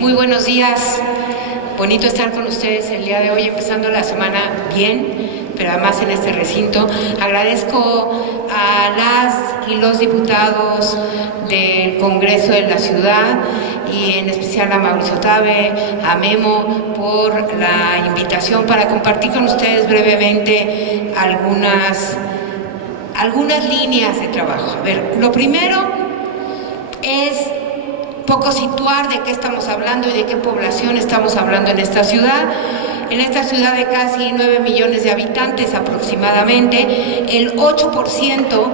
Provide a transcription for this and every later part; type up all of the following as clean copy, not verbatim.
Muy buenos días, bonito estar con ustedes el día de hoy, empezando la semana bien, pero además en este recinto. Agradezco a las y los diputados del Congreso de la Ciudad y en especial a Mauricio Tabe, a Memo, por la invitación para compartir con ustedes brevemente algunas líneas de trabajo. A ver, lo primero es poco situar de qué estamos hablando y de qué población estamos hablando en esta ciudad. En esta ciudad de casi 9 millones de habitantes aproximadamente, el 8%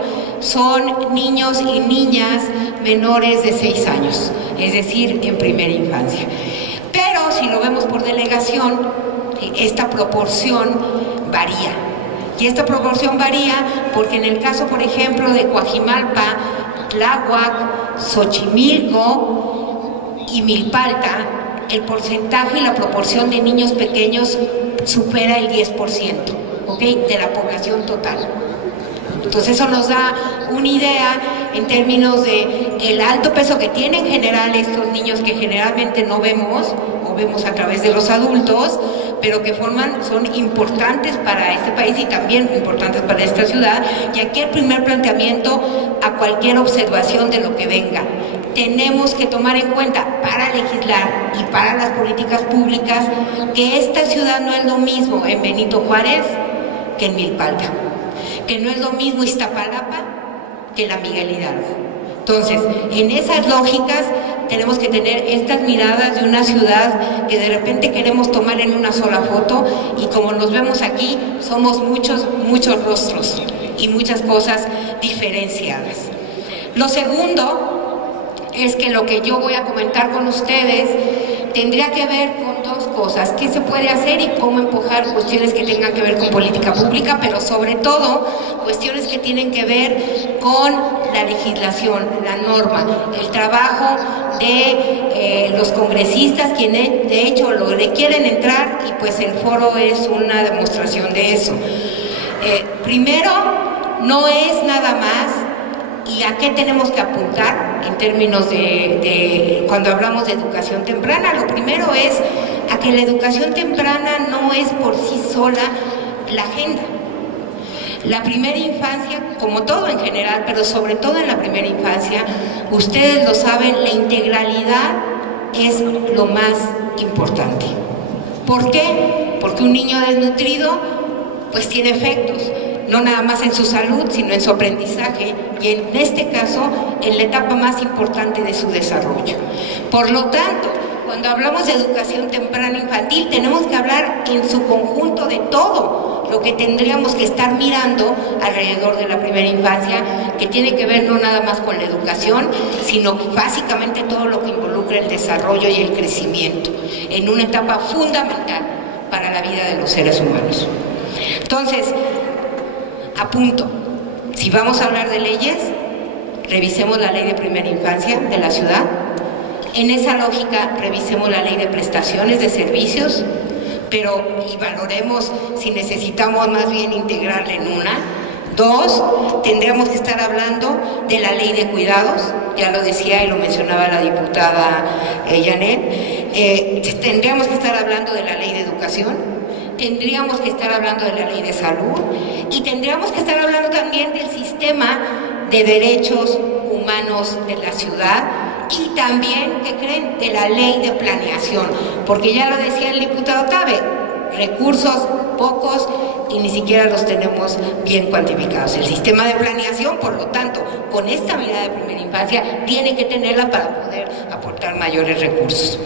son niños y niñas menores de 6 años, es decir, en primera infancia. Pero si lo vemos por delegación, esta proporción varía. Y esta proporción varía porque en el caso, por ejemplo, de Coajimalpa, Tláhuac, Xochimilco y Milpalta, el porcentaje y la proporción de niños pequeños supera el 10%, ¿ok?, de la población total. Entonces eso nos da una idea en términos de el alto peso que tienen en general estos niños que generalmente no vemos o vemos a través de los adultos, pero que son importantes para este país y también importantes para esta ciudad. Y aquí el primer planteamiento a cualquier observación de lo que venga. Tenemos que tomar en cuenta para legislar y para las políticas públicas que esta ciudad no es lo mismo en Benito Juárez que en Milpalta, que no es lo mismo Iztapalapa que la Miguel Hidalgo. Entonces, en esas lógicas tenemos que tener estas miradas de una ciudad que de repente queremos tomar en una sola foto y como nos vemos aquí, somos muchos rostros y muchas cosas diferenciadas. Lo segundo es que lo que yo voy a comentar con ustedes tendría que ver con dos cosas: qué se puede hacer y cómo empujar cuestiones que tengan que ver con política pública, pero sobre todo cuestiones que tienen que ver con la legislación, la norma, el trabajo de los congresistas, quienes de hecho lo quieren entrar, y pues el foro es una demostración de eso. Primero, no es nada más y a qué tenemos que apuntar en términos de cuando hablamos de educación temprana. Lo primero es a que la educación temprana no es por sí sola la agenda. La primera infancia, como todo en general, pero sobre todo en la primera infancia, ustedes lo saben, la integralidad es lo más importante. ¿Por qué? Porque un niño desnutrido pues tiene efectos, no nada más en su salud, sino en su aprendizaje y en este caso en la etapa más importante de su desarrollo. Por lo tanto, cuando hablamos de educación temprana infantil, tenemos que hablar en su conjunto de todo lo que tendríamos que estar mirando alrededor de la primera infancia, que tiene que ver no nada más con la educación, sino básicamente todo lo que involucra el desarrollo y el crecimiento, en una etapa fundamental para la vida de los seres humanos. Entonces, apunto, si vamos a hablar de leyes, revisemos la ley de primera infancia de la ciudad. En esa lógica, revisemos la ley de prestaciones de servicios, y valoremos si necesitamos más bien integrarla en una. Dos, tendríamos que estar hablando de la ley de cuidados, ya lo decía y lo mencionaba la diputada Janet. Tendríamos que estar hablando de la ley de educación, tendríamos que estar hablando de la ley de salud y tendríamos que estar hablando también del sistema de derechos humanos de la ciudad y también, ¿qué creen?, de la ley de planeación, porque ya lo decía el diputado Tabe, recursos pocos y ni siquiera los tenemos bien cuantificados. El sistema de planeación, por lo tanto, con esta mirada de primera infancia, tiene que tenerla para poder aportar mayores recursos.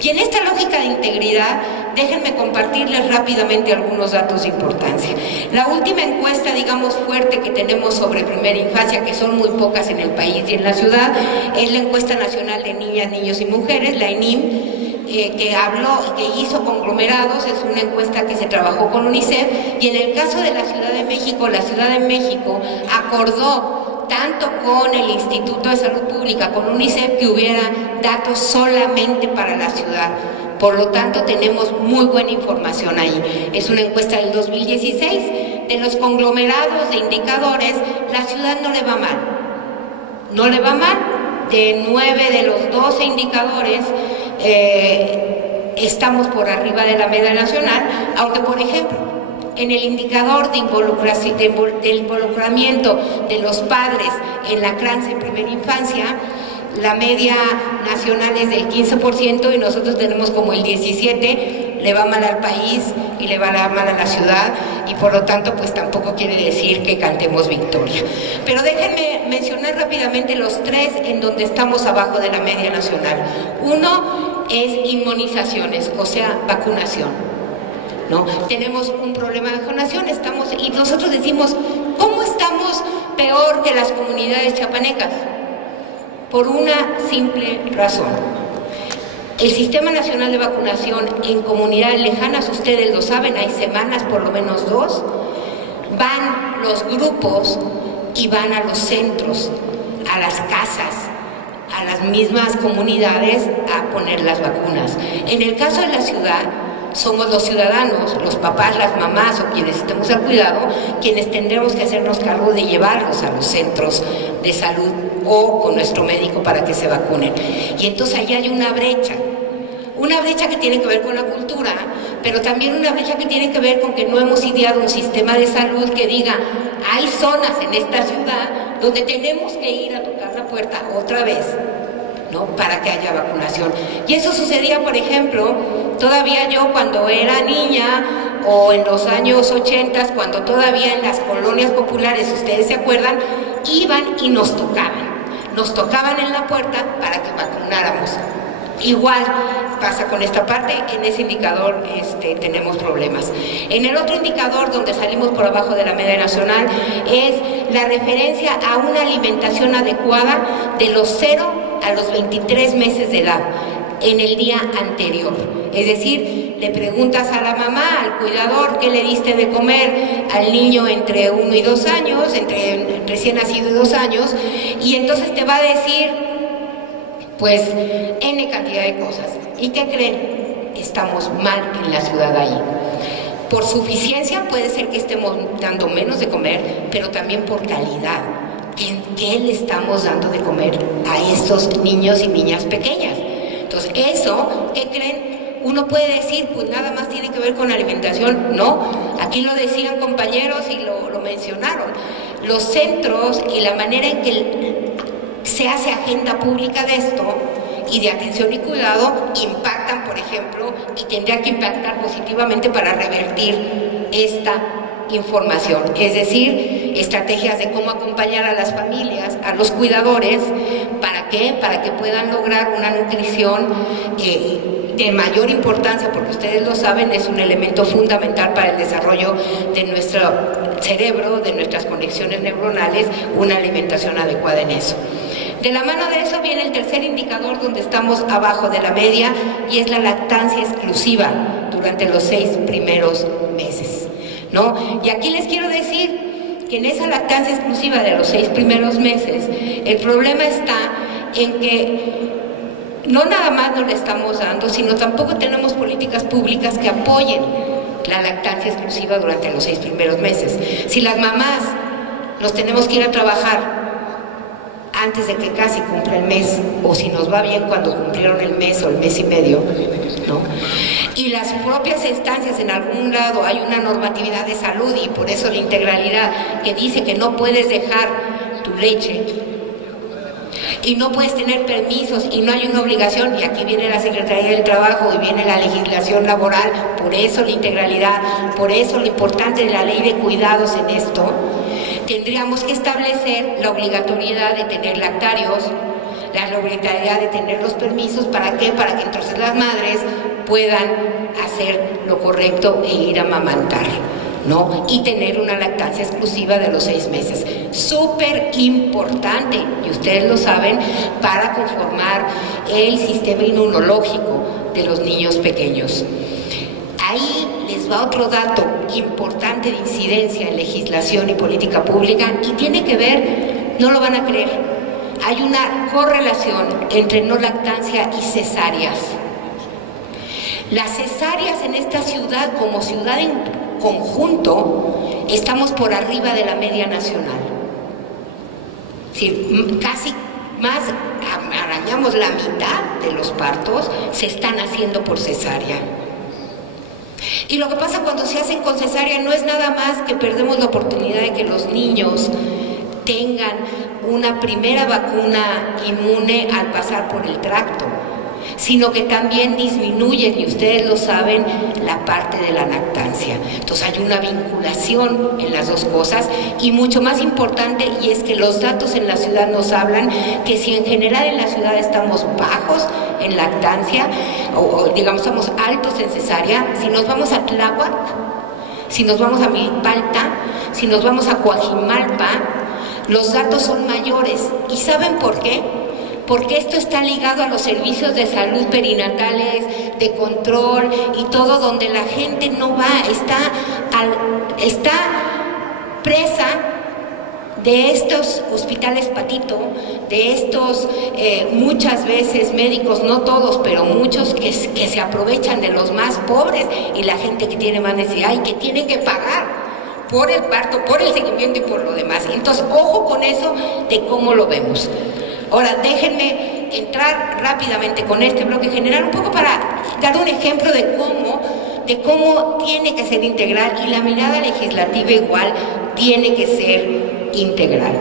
Y en esta lógica de integridad, déjenme compartirles rápidamente algunos datos de importancia. La última encuesta, digamos, fuerte que tenemos sobre primera infancia, que son muy pocas en el país y en la ciudad, es la encuesta nacional de niñas, niños y mujeres, la ENIM, que hizo conglomerados. Es una encuesta que se trabajó con UNICEF, y en el caso de la Ciudad de México acordó tanto con el Instituto de Salud Pública, con UNICEF, que hubiera datos solamente para la ciudad. Por lo tanto, tenemos muy buena información ahí. Es una encuesta del 2016. De los conglomerados de indicadores, la ciudad no le va mal. No le va mal. De 9 de los 12 indicadores, estamos por arriba de la media nacional, aunque por ejemplo, en el indicador del involucramiento de los padres en la crianza en primera infancia, la media nacional es del 15% y nosotros tenemos como el 17%, le va mal al país y le va mal a la ciudad y por lo tanto pues tampoco quiere decir que cantemos victoria. Pero déjenme mencionar rápidamente los tres en donde estamos abajo de la media nacional. Uno es inmunizaciones, o sea, vacunación, ¿no? Tenemos un problema de vacunación, y nosotros decimos, ¿cómo estamos peor que las comunidades chiapanecas? Por una simple razón. El Sistema Nacional de Vacunación en comunidades lejanas, ustedes lo saben, hay semanas, por lo menos 2, van los grupos y van a los centros, a las casas, a las mismas comunidades a poner las vacunas. En el caso de la ciudad, somos los ciudadanos, los papás, las mamás o quienes estemos al cuidado, quienes tendremos que hacernos cargo de llevarlos a los centros de salud o con nuestro médico para que se vacunen. Y entonces allá hay una brecha que tiene que ver con la cultura, pero también una brecha que tiene que ver con que no hemos ideado un sistema de salud que diga, hay zonas en esta ciudad donde tenemos que ir a tocar la puerta otra vez, ¿no? Para que haya vacunación. Y eso sucedía, por ejemplo, todavía yo cuando era niña o en los años 80, cuando todavía en las colonias populares, ustedes se acuerdan, iban y nos tocaban en la puerta para que vacunáramos. Igual pasa con esta parte, en ese indicador tenemos problemas. En el otro indicador donde salimos por abajo de la media nacional es la referencia a una alimentación adecuada de los 0 a los 23 meses de edad en el día anterior. Es decir, le preguntas a la mamá, al cuidador, ¿qué le diste de comer al niño entre 1 y 2 años, entre recién nacido y 2 años? Y entonces te va a decir, pues, N cantidad de cosas. ¿Y qué creen? Estamos mal en la ciudad ahí. Por suficiencia puede ser que estemos dando menos de comer, pero también por calidad. ¿Qué le estamos dando de comer a estos niños y niñas pequeñas? Entonces, eso, ¿qué creen? Uno puede decir, pues nada más tiene que ver con alimentación. No, aquí lo decían compañeros y lo mencionaron. Los centros y la manera en que se hace agenda pública de esto y de atención y cuidado impactan, por ejemplo, y tendría que impactar positivamente para revertir esta información, es decir, estrategias de cómo acompañar a las familias, a los cuidadores, ¿para qué? Para que puedan lograr una nutrición de mayor importancia, porque ustedes lo saben, es un elemento fundamental para el desarrollo de nuestro cerebro, de nuestras conexiones neuronales, una alimentación adecuada en eso. De la mano de eso viene el tercer indicador donde estamos abajo de la media y es la lactancia exclusiva durante los 6 primeros meses, ¿no? Y aquí les quiero decir que en esa lactancia exclusiva de los 6 primeros meses, el problema está en que no nada más nos le estamos dando, sino tampoco tenemos políticas públicas que apoyen la lactancia exclusiva durante los 6 primeros meses. Si las mamás nos tenemos que ir a trabajar antes de que casi cumpla el mes, o si nos va bien cuando cumplieron el mes o el mes y medio, ¿no? Y las propias instancias, en algún lado hay una normatividad de salud y por eso la integralidad que dice que no puedes dejar tu leche y no puedes tener permisos y no hay una obligación, y aquí viene la Secretaría del Trabajo y viene la legislación laboral, por eso la integralidad, por eso lo importante de la ley de cuidados en esto. Tendríamos que establecer la obligatoriedad de tener lactarios, la obligatoriedad de tener los permisos, ¿para qué? Para que entonces las madres puedan hacer lo correcto e ir a amamantar, ¿no? Y tener una lactancia exclusiva de los 6 meses. Súper importante, y ustedes lo saben, para conformar el sistema inmunológico de los niños pequeños. Ahí les va otro dato importante de incidencia en legislación y política pública y tiene que ver, no lo van a creer, hay una correlación entre no lactancia y cesáreas. Las cesáreas en esta ciudad, como ciudad en conjunto, estamos por arriba de la media nacional. Es decir, casi más acompañamos la mitad de los partos, se están haciendo por cesárea. Y lo que pasa cuando se hacen con cesárea no es nada más que perdemos la oportunidad de que los niños tengan una primera vacuna inmune al pasar por el tracto, sino que también disminuyen, y ustedes lo saben, la parte de la lactancia. Entonces hay una vinculación en las dos cosas, y mucho más importante, y es que los datos en la ciudad nos hablan que si en general en la ciudad estamos bajos en lactancia, o digamos estamos altos en cesárea, si nos vamos a Tláhuac, si nos vamos a Milpalta, si nos vamos a Coajimalpa, los datos son mayores. ¿Y saben por qué? Porque esto está ligado a los servicios de salud perinatales, de control y todo, donde la gente no va, está presa de estos hospitales patito, de estos muchas veces médicos, no todos, pero muchos que se aprovechan de los más pobres y la gente que tiene más necesidad y que tiene que pagar por el parto, por el seguimiento y por lo demás. Entonces, ojo con eso de cómo lo vemos. Ahora, déjenme entrar rápidamente con este bloque general, un poco para dar un ejemplo de cómo tiene que ser integral, y la mirada legislativa igual tiene que ser integral.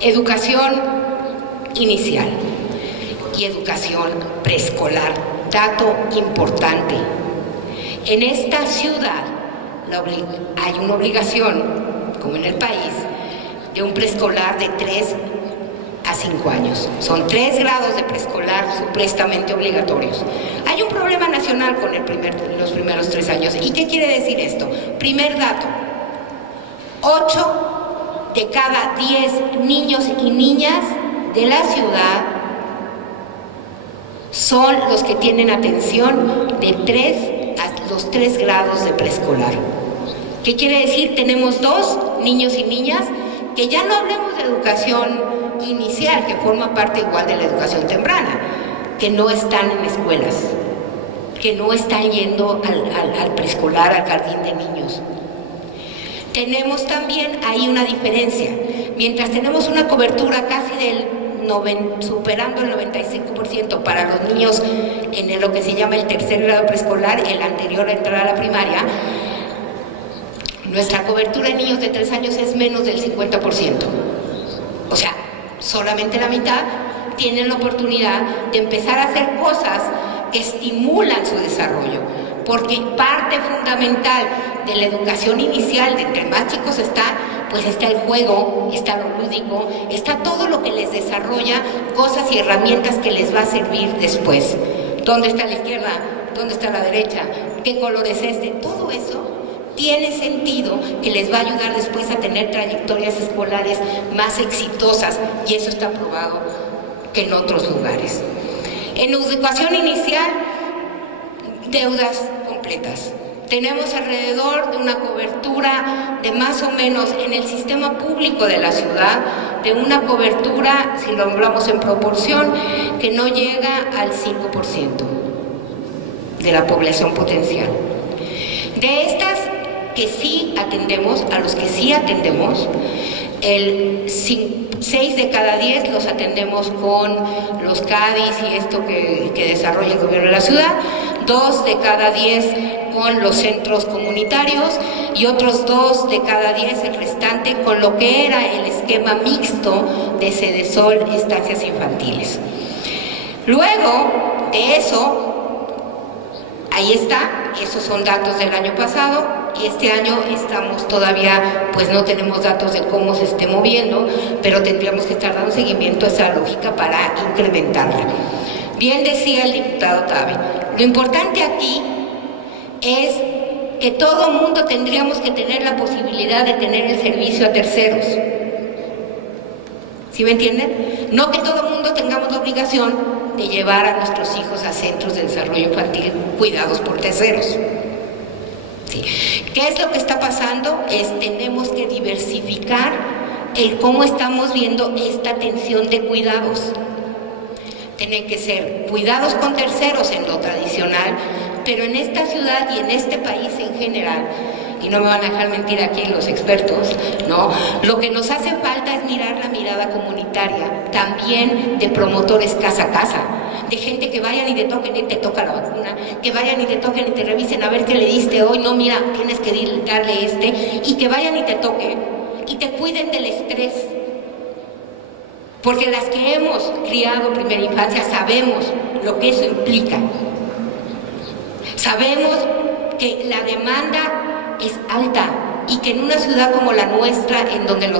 Educación inicial y educación preescolar. Dato importante. En esta ciudad hay una obligación, como en el país, de un preescolar de 3 a 5 años. Son 3 grados de preescolar supuestamente obligatorios. Hay un problema nacional con los primeros 3 años. ¿Y qué quiere decir esto? Primer dato: 8 de cada 10 niños y niñas de la ciudad son los que tienen atención de 3 a los 3 grados de preescolar. ¿Qué quiere decir? Tenemos 2 niños y niñas, que ya no hablemos de educación inicial, que forma parte igual de la educación temprana, que no están en escuelas, que no están yendo al preescolar, al jardín de niños. Tenemos también ahí una diferencia. Mientras tenemos una cobertura casi superando el 95% para los niños en lo que se llama el tercer grado preescolar, el anterior a entrar a la primaria, nuestra cobertura en niños de 3 años es menos del 50%. O sea, solamente la mitad tienen la oportunidad de empezar a hacer cosas que estimulan su desarrollo, porque parte fundamental de la educación inicial, de entre más chicos está el juego, está lo lúdico, está todo lo que les desarrolla cosas y herramientas que les va a servir después. ¿Dónde está la izquierda? ¿Dónde está la derecha? ¿Qué color es este? Todo eso tiene sentido, que les va a ayudar después a tener trayectorias escolares más exitosas, y eso está probado en otros lugares. En educación inicial, deudas completas. Tenemos alrededor de una cobertura de más o menos en el sistema público de la ciudad, de una cobertura, si lo hablamos en proporción, que no llega al 5% de la población potencial. De estas que sí atendemos, a los que sí atendemos, el 6 de cada 10 los atendemos con los CADIs y esto que desarrolla el gobierno de la ciudad, 2 de cada 10 con los centros comunitarios y otros 2 de cada 10, el restante, con lo que era el esquema mixto de Sedesol, estancias infantiles. Luego de eso, ahí está, esos son datos del año pasado, y este año estamos todavía, pues no tenemos datos de cómo se esté moviendo, pero tendríamos que estar dando seguimiento a esa lógica para incrementarla. Bien decía el diputado Tabe, lo importante aquí es que todo mundo tendríamos que tener la posibilidad de tener el servicio a terceros. ¿Sí me entienden? No que todo mundo tengamos la obligación de llevar a nuestros hijos a centros de desarrollo infantil cuidados por terceros. ¿Sí? ¿Qué es lo que está pasando? Tenemos que diversificar el cómo estamos viendo esta atención de cuidados. Tienen que ser cuidados con terceros en lo tradicional, pero en esta ciudad y en este país en general, y no me van a dejar mentir aquí los expertos, ¿no? Lo que nos hace falta es mirar la mirada comunitaria, también de promotores casa a casa, de gente que vayan y te toquen y te toca la vacuna, que vayan y te toquen y te revisen a ver qué le diste hoy, no, mira, tienes que darle y que vayan y te toquen y te cuiden del estrés. Porque las que hemos criado primera infancia sabemos lo que eso implica. Sabemos que la demanda es alta y que en una ciudad como la nuestra, en donde el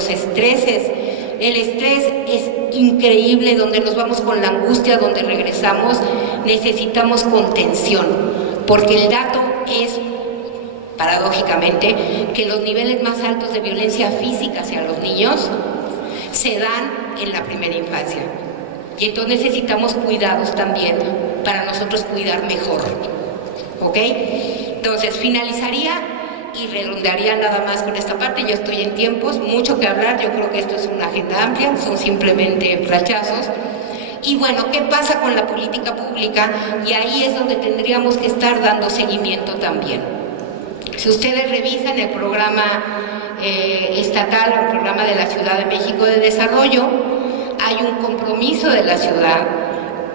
estrés es increíble, donde nos vamos con la angustia, donde regresamos, necesitamos contención. Porque el dato es, paradójicamente, que los niveles más altos de violencia física hacia los niños se dan en la primera infancia. Y entonces necesitamos cuidados también para nosotros cuidar mejor. ¿Ok? Entonces finalizaría y redondearía nada más con esta parte. Yo estoy en tiempos, mucho que hablar, yo creo que esto es una agenda amplia, son simplemente flachazos. Y bueno, ¿qué pasa con la política pública? Y ahí es donde tendríamos que estar dando seguimiento también. Si ustedes revisan el programa estatal, el programa de la Ciudad de México de Desarrollo, hay un compromiso de la ciudad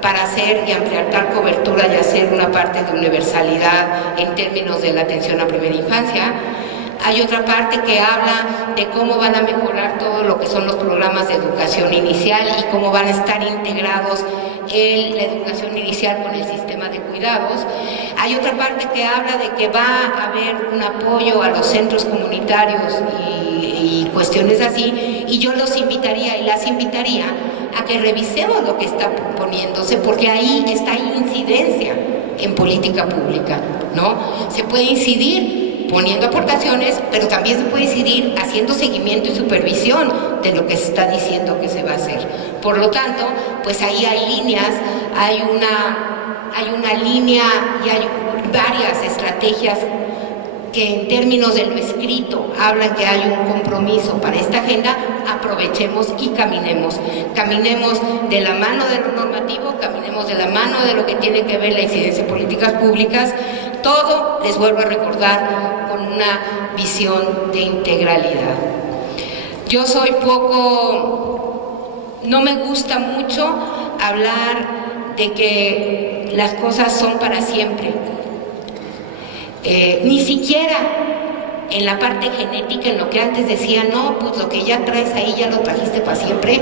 para hacer y ampliar tal cobertura y hacer una parte de universalidad en términos de la atención a primera infancia. Hay otra parte que habla de cómo van a mejorar todo lo que son los programas de educación inicial y cómo van a estar integrados la educación inicial con el sistema de cuidados. Hay otra parte que habla de que va a haber un apoyo a los centros comunitarios y cuestiones así, y yo los invitaría y las invitaría a que revisemos lo que está poniéndose, porque ahí está incidencia en política pública, ¿no? Se puede incidir poniendo aportaciones, pero también se puede incidir haciendo seguimiento y supervisión de lo que se está diciendo que se va a hacer. Por lo tanto, pues ahí hay líneas, hay una línea y hay varias estrategias que en términos de lo escrito hablan que hay un compromiso para esta agenda. Aprovechemos y caminemos de la mano de lo normativo, caminemos de la mano de lo que tiene que ver la incidencia en políticas públicas, todo, les vuelvo a recordar, con una visión de integralidad. Yo soy no me gusta mucho hablar de que las cosas son para siempre. Ni siquiera en la parte genética, en lo que antes decía, no, pues lo que ya traes ahí ya lo trajiste para siempre,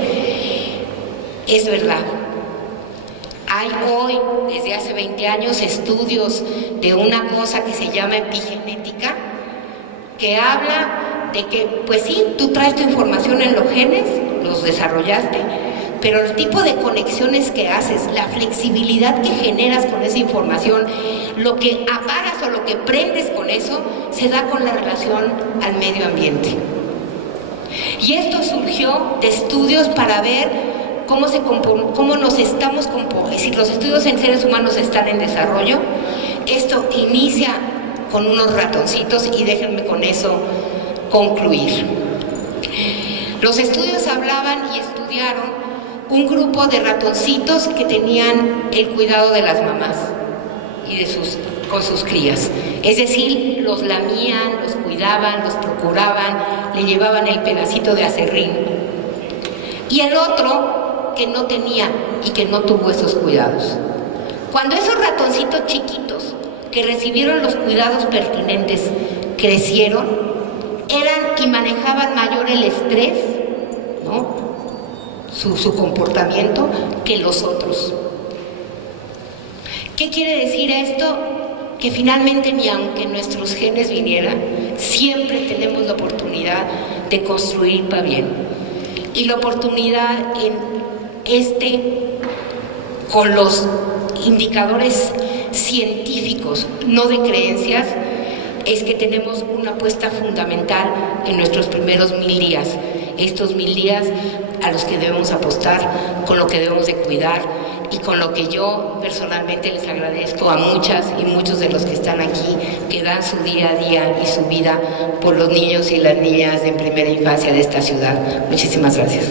es verdad. Hay hoy, desde hace 20 años, estudios de una cosa que se llama epigenética, que habla de que, pues sí, tú traes tu información en los genes, los desarrollaste, pero el tipo de conexiones que haces, la flexibilidad que generas con esa información, lo que apagas o lo que prendes con eso, se da con la relación al medio ambiente. Y esto surgió de estudios para ver cómo nos estamos componiendo, si los estudios en seres humanos están en desarrollo. Esto inicia con unos ratoncitos y déjenme con eso concluir. Los estudios hablaban y estudiaron un grupo de ratoncitos que tenían el cuidado de las mamás y con sus crías. Es decir, los lamían, los cuidaban, los procuraban, le llevaban el pedacito de aserrín. Y el otro que no tenía y que no tuvo esos cuidados. Cuando esos ratoncitos chiquitos que recibieron los cuidados pertinentes crecieron, eran y manejaban mayor el estrés, ¿no?, su comportamiento, que los otros. ¿Qué quiere decir esto? Que finalmente, ni aunque nuestros genes vinieran, siempre tenemos la oportunidad de construir para bien. Y la oportunidad con los indicadores científicos, no de creencias, es que tenemos una apuesta fundamental en nuestros primeros 1000 días. Estos 1000 días a los que debemos apostar, con lo que debemos de cuidar y con lo que yo personalmente les agradezco a muchas y muchos de los que están aquí, que dan su día a día y su vida por los niños y las niñas de primera infancia de esta ciudad. Muchísimas gracias.